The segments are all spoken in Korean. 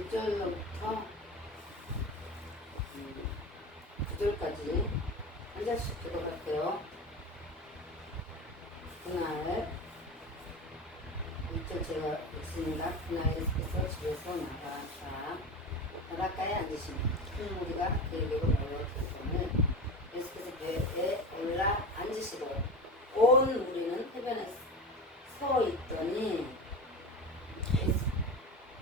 1절로부터 9절까지 한 절씩 기도할게요. 그날 1절 제가 읽습니다. 그날 예수께서 집에서 나가사 바닷가에 앉으시니 큰 무리가 그에게로 모여들더니 예수께서 배에 올라 앉으시고 온 무리는 해변에 서 있더니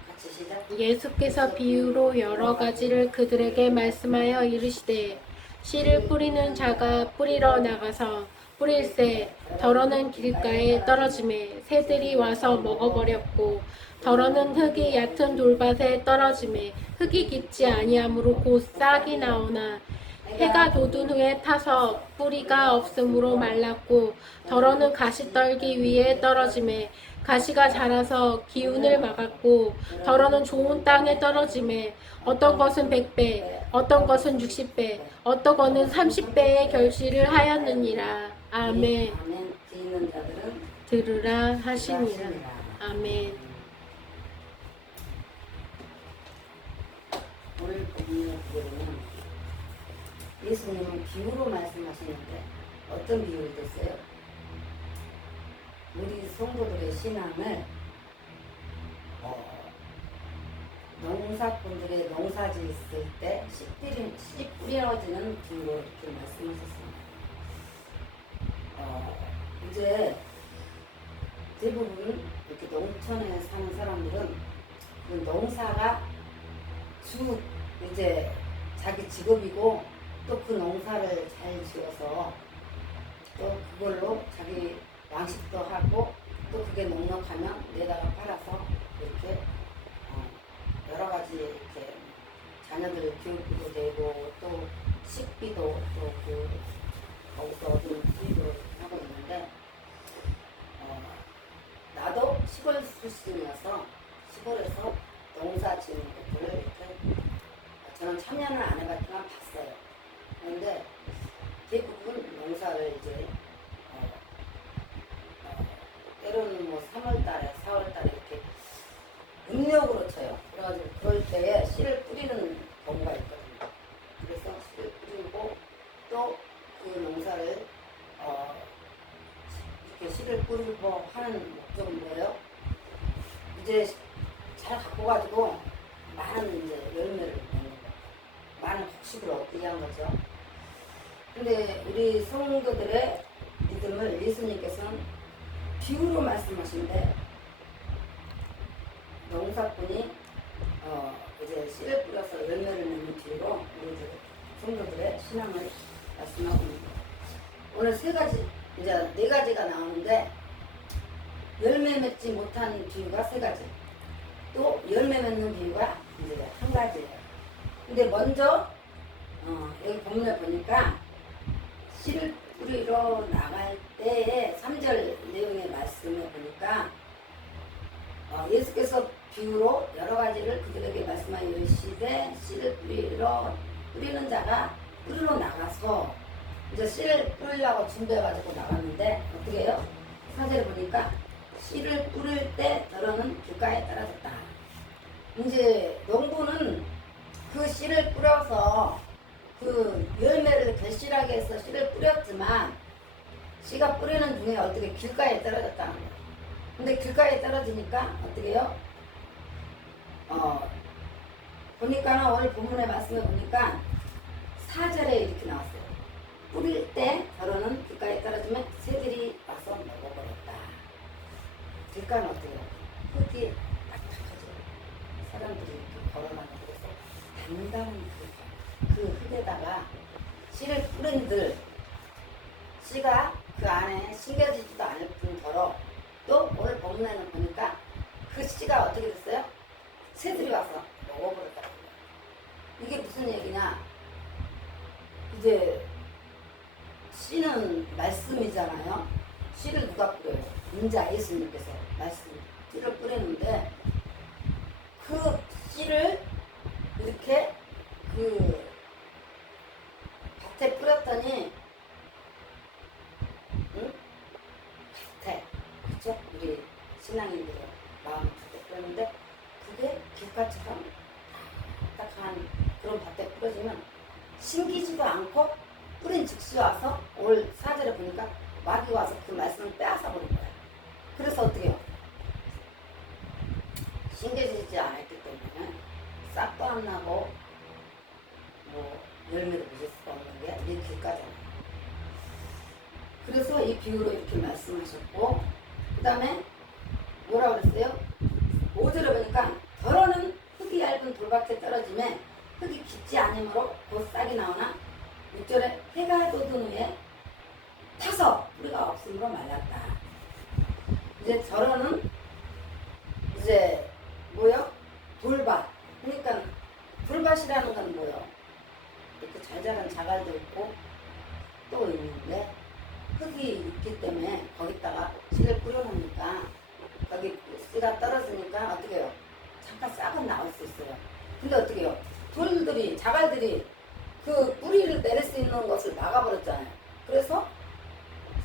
같이 시작. 예수께서 비유로 여러 가지를 그들에게 말씀하여 이르시되 씨를 뿌리는 자가 뿌리러 나가서 뿌릴새 덜어는 길가에 떨어짐에 새들이 와서 먹어버렸고 덜어는 흙이 얕은 돌밭에 떨어짐에 흙이 깊지 아니하므로 곧 싹이 나오나 해가 돋은 후에 타서 뿌리가 없으므로 말랐고 덜어는 가시떨기 위에 떨어짐에 가시가 자라서 기운을 막았고 덜어는 좋은 땅에 떨어짐에 어떤 것은 100배 어떤 것은 60배 어떤 것은 30배의 결실을 하였느니라. 아멘. 아멘. 듣는 자들은 들으라 하시니라. 아멘. 오늘 본문의 구절은 예수님은 비유로 말씀하시는데 어떤 비유를 댔어요? 우리 성도들의 신앙을 농사꾼들의 농사 지었을 때 씨 뿌려지는 비유로 이렇게 말씀하셨습니다. 이제 대부분 이렇게 농촌에 사는 사람들은 그 농사가 이제 자기 직업이고 또 그 농사를 잘 지어서 또 그걸로 자기 양식도 하고 또 그게 넉넉하면 내다가 팔아서 이렇게 여러 가지 이렇게 자녀들 교육비도 되고 또 식비도 또 그 거기서 얻은 수입으로 하고 있는데 나도 시골 출신이어서 시골에서 농사 지는 것들을 이렇게 저는 참여는 안 해봤지만 봤어요. 그런데 대부분 농사를 이제 때로는 뭐 3월달에 4월달에 이렇게 음력으로 쳐요. 그래가지고 그럴 때에 씨를 뿌리는 경우가 있거든요. 그래서 씨를 뿌리고 또 그 농사를 이렇게 씨를 뿌리고 하는 목적은 뭐예요? 이제 잘 갖고 가지고 많은 이제 열매를 맺는 거, 많은 곡식을 얻게 한 거죠. 근데 우리 성도들의 믿음을 예수님께서는 비유로 말씀하신데 농사꾼이 이제 씨를 뿌려서 열매를 맺는 비유로 우리 성도들의 신앙을 말씀하고 있습니다. 오늘 세 가지, 이제 네 가지가 나오는데 열매 맺지 못한 비유가 세 가지, 또 열매 맺는 비유가 이제 한 가지예요. 근데 먼저 여기 본문에 보니까 씨를 뿌리러 나갈 때의 3절 내용의 말씀에 보니까 예수께서 비유로 여러 가지를 그들에게 말씀하여 이르시되 씨를 뿌리는 자가 뿌리러 나가서 이제 씨를 뿌리려고 준비해가지고 나갔는데 어떻게 해요? 4절에 보니까 씨를 뿌릴 때 덜어는 길가에 떨어졌다. 이제 농부는 그 씨를 뿌려서 그 열매를 결실하게 해서 씨를 뿌렸지만 씨가 뿌리는 중에 어떻게 길가에 떨어졌다는 거예요. 근데 길가에 떨어지니까 어떻게 해요? 보니까는 오늘 본문의 말씀에 보니까 4절에 이렇게 나왔어요. 뿌릴 때 덜어는 길가에 떨어지면 새들이 와서 먹어버렸다. 길가는 어때요? 흙이 딱딱하죠. 사람들이 이렇게 걸어가면서 단단한 그 흙에다가 씨를 뿌린들 씨가 그 안에 심겨지지도 않을 뿐더러 또 오늘 본문에는 보니까 그 씨가 어떻게 됐어요? 새들이 와서 먹어버렸다고. 이게 무슨 얘기냐? 이제 씨는 말씀이잖아요. 씨를 누가 뿌려요? 인자 예수님께서 말씀 씨를 뿌리는데 그 씨를 이렇게 그 밭에 뿌렸더니 밭에 그쵸? 우리 신앙인들의 마음 밭에 뿌렸는데 그게 길가처럼 심기지도 않고 뿌린 즉시 와서 올 4절에 보니까 마귀 와서 그 말씀을 빼앗아 버린 거야. 그래서 어떻게 해요? 심겨지지 않았기 때문에 싹도 안 나고 뭐 열매도 맺을 수가 없는 게 이 길가잖아요. 그래서 이 비유로 이렇게 말씀하셨고, 그 다음에 뭐라 그랬어요? 5절에 보니까 더러는 흙이 얇은 돌밭에 떨어짐에 흙이 깊지 않으므로 곧 싹이 나오나 6절에 해가 돋은 후에 타서 뿌리가 없으므로 말랐다. 이제 더러는 이제 뭐요? 돌밭. 그러니까 돌밭이라는 건 뭐요? 이렇게 잘 자란 자갈도 있고 또 있는데 흙이 있기 때문에 거기다가 씨를 뿌려놓으니까 거기 씨가 떨어지니까 어떻게 해요? 잠깐 싹은 나올 수 있어요. 근데 어떻게 해요? 돌들이, 자갈들이 그 뿌리를 내릴 수 있는 것을 막아버렸잖아요. 그래서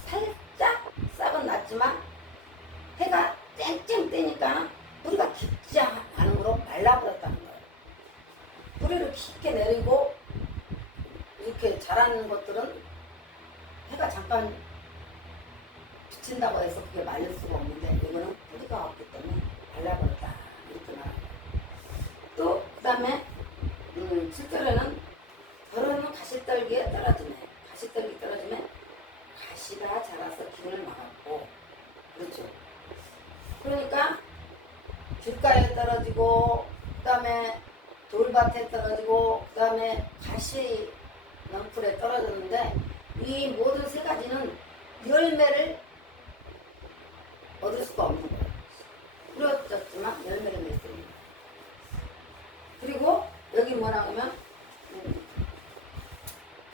살짝 싹은 났지만 해가 쨍쨍 뜨니까 뿌리가 깊지 않으므로 말라버렸다는 거예요. 뿌리를 깊게 내리고 이렇게 자라는 것들은 해가 잠깐 비친다고 해서 그게 말릴 수가 없는데 이거는 뿌리가 없기 때문에 말라버렸다 이렇게 말합니다. 또 그 다음에 7절에는 더러는 가시떨기에 떨어지네. 가시떨기 떨어지면 가시가 자라서 길을 막았고, 그렇죠. 그러니까 길가에 떨어지고, 그 다음에 돌밭에 떨어지고, 그 다음에 가시 넝풀에 떨어졌는데 이 모든 세 가지는 열매를 얻을 수가 없는 거예요. 뿌려졌지만 열매를 맺습니다. 그리고 여기 뭐라 하면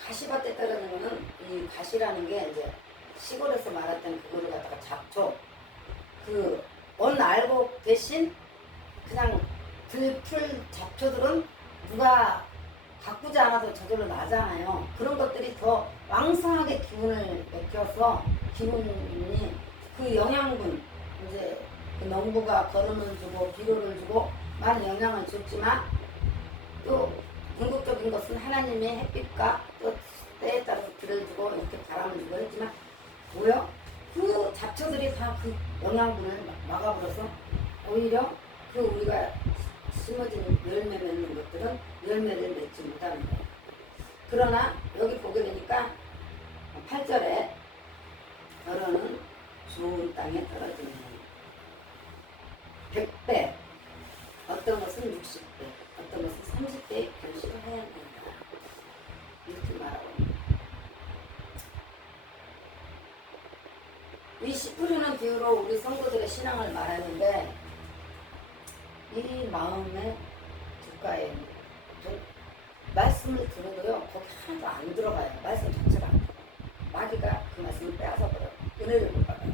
가시밭에 떨어지는 거는 이 가시라는 게 이제 시골에서 말했던 그거를 갖다가 잡초, 그 언 알곡 대신 그냥 들풀 잡초들은 누가 가꾸지 않아도 저절로 나잖아요. 그런 것들이 더 왕성하게 기운을 맥혀서 기운이 그 영양분, 이제 그 농부가 거름을 주고 비료를 주고 많은 영향을 줬지만 또 궁극적인 것은 하나님의 햇빛과 또 때에 따라서 비를 주고 이렇게 바람을 주고 했지만 뭐요? 그 잡초들이 다 그 영양분을 막아버려서 오히려 그 우리가 심어진 열매 맺는 것들은 열매를 맺지 못하는 거예요. 그러나 여기 보게 되니까 8절에 더러는 좋은 땅에 떨어지는 100배, 어떤 것은 60배, 어떤 것은 30배의 결실을 해야 된다. 이렇게 말하고 이 씨 뿌리는 비유로 우리 성도들의 신앙을 말하는데 이 마음의 뒷가에 말씀을 들어도요 거기 하나도 안 들어가요. 말씀 자체가 안 들어가요. 마귀가 그 말씀을 빼앗아 버려요. 은혜를 못 받아요.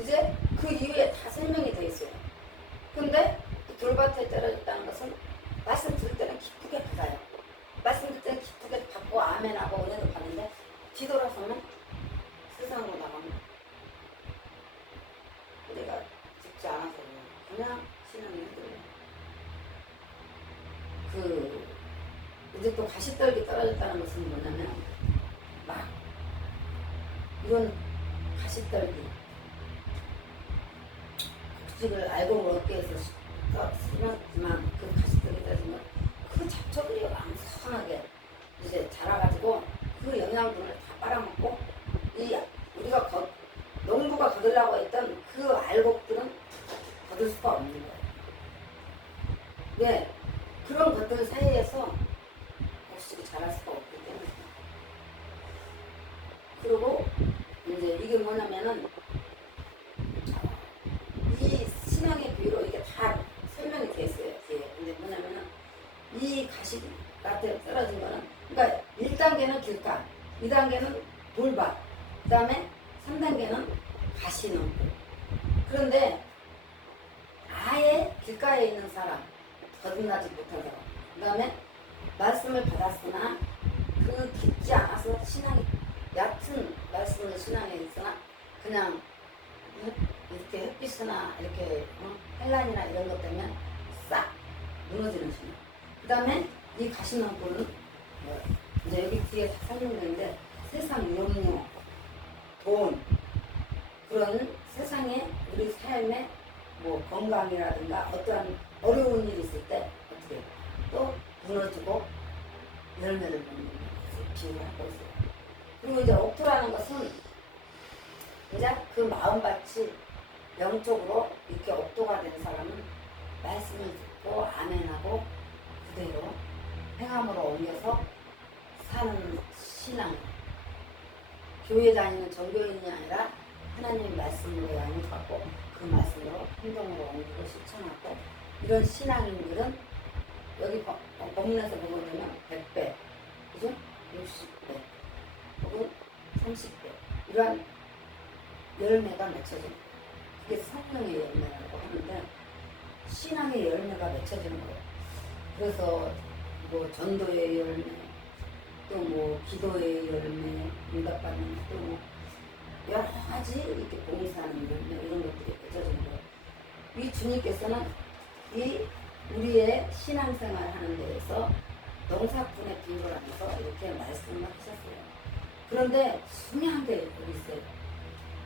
이제 그 이후에 다 설명이 되어 있어요. 근데 돌밭에 떨어졌다는 것은 말씀 들을 때는 기쁘게 받아요. 말씀 들을 때는 기쁘게 받고 아멘하고 은혜도 받는데 뒤돌아서면 세상으로 나가면 내가 듣지 않아서 그냥 신앙이 힘들어요. 이제 또 가시떨기 떨어졌다는 것은 뭐냐면 막 이런 가시떨기 곡식을 알곡을 얻기 위해서 심었지만 그 가시떨기 떨어지면 그 잡초들이 왕성하게 이제 자라가지고 그 영양분을 다 빨아먹고 이 우리가 농부가 거두려고 했던 그 알곡들은 거둘 수가 없는 거예요. 왜? 그런 것들 사이에서 곡식이 자랄 수가 없기 때문에. 그리고 이제 이게 뭐냐면은 이 신앙의 비유로 이게 다 설명이 돼 있어요. 근데 뭐냐면은 이 가시밭에 떨어진 거는 그러니까 1단계는 길가, 2단계는 돌밭, 그 다음에 3단계는 가시농부. 그런데 아예 길가에 있는 사람, 거듭나지 못한 사람, 그 다음에 말씀을 받았으나 그 깊지 않아서 신앙이 얕은 말씀을 신앙에 있으나 그냥 이렇게 햇빛이나 이렇게 헬란이나 이런 것 때문에 싹 무너지는 신앙. 그 다음에 이 가시농부는 이제 여기 뒤에 다 설명되는데 세상 염려, 돈 그런 세상에 우리 삶에 뭐 건강이라든가 어떠한 어려운 일이 있을 때 어떻게 또 무너지고 열매를 맺는 비유를 하고 있어요. 그리고 이제 옥토라는 것은 이제 그 마음밭이 영적으로 이렇게 옥토가 된 사람은 말씀을 듣고 아멘하고 그대로 행함으로 옮겨서 사는 신앙. 교회 다니는 종교인이 아니라 하나님의 말씀으로 양육받고 그 말씀으로 행동으로 옮기고 실천하고 이런 신앙인들은 여기 본문에서 보게 되면 100배, 그죠? 60배, 혹은 30배 이러한 열매가 맺혀집니다. 그게 성령의 열매라고 하는데 신앙의 열매가 맺혀지는 거예요. 그래서 뭐 전도의 열매, 또 뭐 기도의 열매, 응답받는 또 뭐 여러 가지 이렇게 봉사하는 열매 이런 것들이 맺혀지는 거예요. 이 주님께서는 이 우리의 신앙생활 하는 데에서 농사꾼의 비유를 하면서 이렇게 말씀을 하셨어요. 그런데 중요한 게 여기 있어요.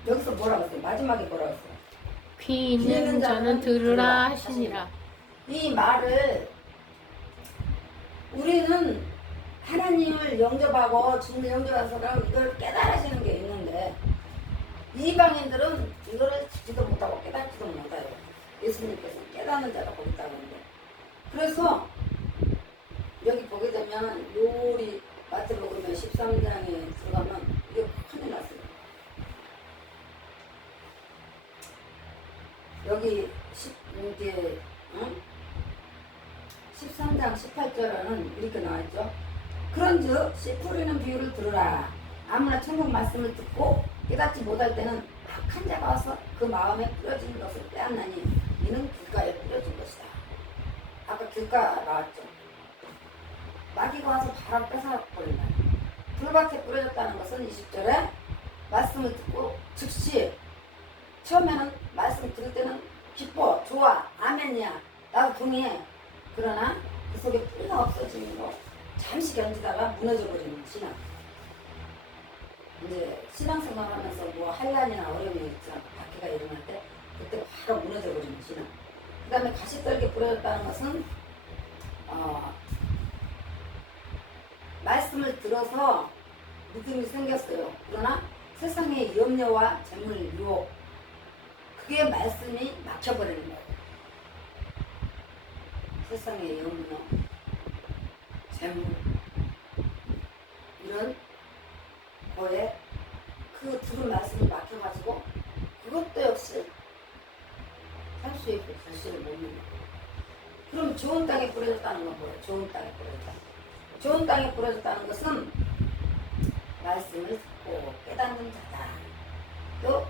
여기서 뭐라고 했어요? 마지막에 뭐라고 했어요? 귀 있는 자는 들으라 하시니라. 이 말을 우리는 하나님을 영접하고 주님을 영접한 사람은 이걸 깨달으시는 게 있는데 이방인들은 이거를 듣지도 못하고 깨닫지도 못해요. 예수님께서 깨닫는 자가 거기 있다고 하는데 그래서 여기 보게 되면 요리 마태복음 13장에 들어가면 이게 큰일 났어요. 여기 13장 18절에는 이렇게 나와있죠. 그런즉 씨 뿌리는 비유를 들으라. 아무나 천국 말씀을 듣고 깨닫지 못할 때는 악한 자가 와서 그 마음에 뿌려진 것을 빼앗나니 이는 길가에 뿌려진 것이다. 아까 길가 나왔죠. 마귀가 와서 바로 뺏어버린다. 불밭에 뿌려졌다는 것은 20절에 말씀을 듣고 즉시 처음에는 말씀 들을 때는 기뻐, 좋아, 아멘이야, 나도 동의해. 그러나 그 속에 뿌리가 없어지는 거 잠시 견디다가 무너져버리는 신앙. 이제 신앙생활 하면서 뭐 한란이나 어려움이 있잖아. 박해가 일어날 때 그때 바로 무너져버리는 신앙. 그 다음에 가시떨기 뿌려졌다는 것은 말씀을 들어서 믿음이 생겼어요. 그러나 세상의 염려와 재물 유혹 그게 말씀이 막혀버리는 거예요. 세상의 염려, 재물 이런 거에 그 들은 말씀이 막혀가지고 그것도 역시 할 수 있고 결실을 못 내는 거예요. 그럼 좋은 땅에 뿌려졌다는 건 뭐예요? 좋은 땅에 뿌려졌다. 좋은 땅에 뿌려졌다는 것은 말씀을 듣고 깨닫는 자다. 또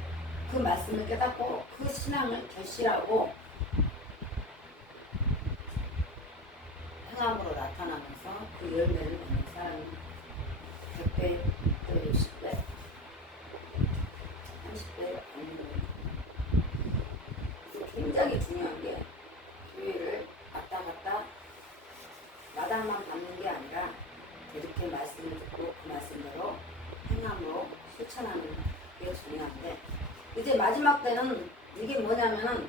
그 말씀을 깨닫고 그 신앙을 결실하고 행함으로 나타나면서 그 열매를 맺는 사람이 100배, 또 60배, 30배 아니면 그래서 굉장히 중요한 게 교회를 왔다 갔다 마당만 받는 게 아니라 이렇게 말씀을 듣고 그 말씀대로 행함으로 실천하는 게 중요한데 이제 마지막 때는 이게 뭐냐면은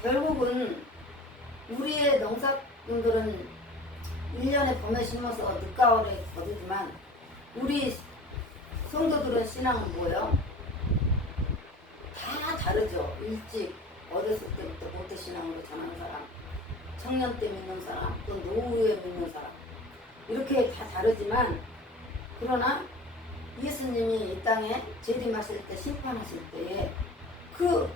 결국은 우리의 농사꾼들은 1년에 봄에 심어서 늦가을에 거두지만 우리 성도들은 신앙은 뭐예요? 다 다르죠. 일찍 어렸을 때부터 모태신앙으로 전하는 사람, 청년 때 믿는 사람, 또 노후에 믿는 사람 이렇게 다 다르지만 그러나 예수님이 이 땅에 재림하실 때 심판하실 때에 그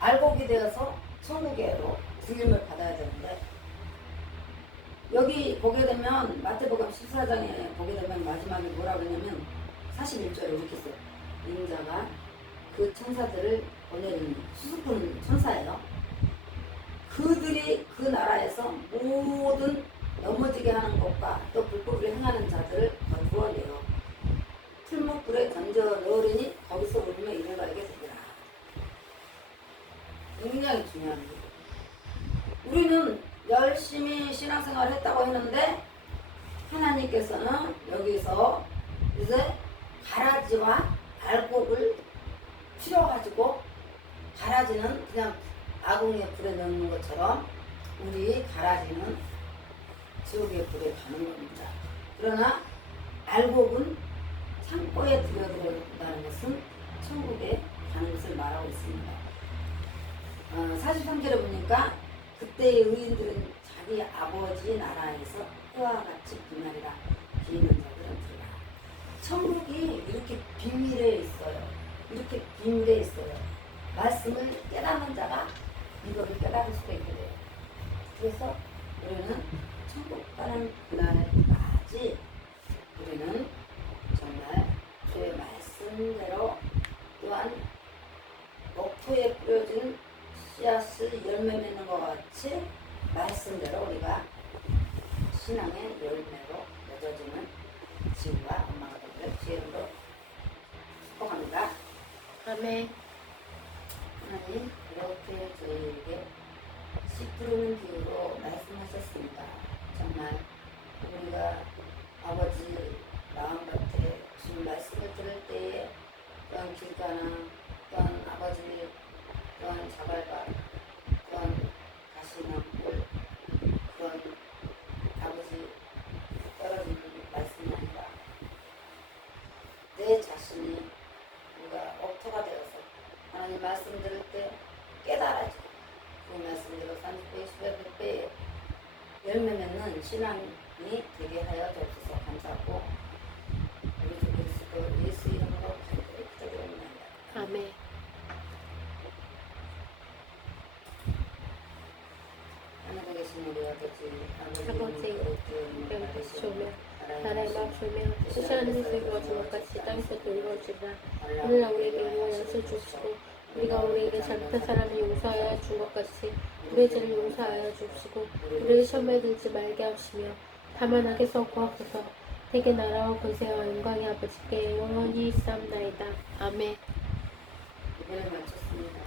알곡이 되어서 천국에로 불림을 받아야 되는데 여기 보게 되면 마태복음 14장에 보게 되면 마지막에 뭐라고 했냐면 41절에 이렇게 써요. 인자가 그 천사들을 보내는 수습꾼 천사예요. 그들이 그 나라에서 모든 넘어지게 하는 것과 또 불법을 행하는 자들을 거두어내요. 풀목불에 던져 넣으리니 거기서 울며 이래가게 되리라. 굉장히 중요한 거예요. 우리는 열심히 신앙생활을 했다고 했는데 하나님께서는 여기서 이제 가라지와 알곡을 피워가지고 가라지는 그냥 아궁이에 불에 넣는 것처럼 우리 가라지는 지옥의 불에 가는 겁니다. 그러나 알곡은 창고에 들여들어온다는 것은 천국에 가는 것을 말하고 있습니다. 43절에 보니까 그때의 의인들은 자기 아버지 나라에서 해와 같이 비나리라 비는 자들은 들으라. 천국이 이렇게 비밀에 있어요. 이렇게 비밀에 있어요. 말씀을 깨닫는 자가 이거를 깨달을 수가 있게 돼요. 그래서 우리는 천국 가는 그날까지 우리는 정말 주의 말씀대로 또한 목토에 뿌려진 씨앗을 열매 맺는 것 같이 말씀대로 우리가 신앙의 열매로 맺어지는 지구와 엄마가 되기를 주의 이름으로 축복합니다. 아멘. 하나님 이렇게 저희에게 씨 뿌리는 비유로 말씀하셨습니다. 정말 우리가 아버지 마음 같아 주님 말씀을 들을 때에 또한 길가나 또한 아버지 또한 자갈밭 또한 가시나 꿀 그런 아버지 떨어지는 말씀이 아니라 내 자신이 우리가 옥토가 되어서 하나님 말씀 들을 때 깨달아지고 그 말씀대로 30배, 10배, 100배의 열매 맺는 신앙이 되게 하여 주옵소서. 감사하고 우리 주 그리스도 예수 이름으로 간절히 기도드립니다. 아멘. 하늘에 계신 우리 아버지 아버지, 영광이시오며 나라의 마음이며 뜻이 하늘에서 이루어진 것 같이 땅에서도 이루어지리라. 오늘날 우리에게 일용할 것을 주시고 우리가 우리에게 잘못한 사람을 용서하여 준 것 같이 우리의 죄를 용서하여 주시고 우리를 시험에 들지 말게 하시며 다만 악에서 구하소서. 대개 나라와 권세와 영광이 아버지께 영원히 있사옵나이다. 아멘. 예배를 마쳤습니다.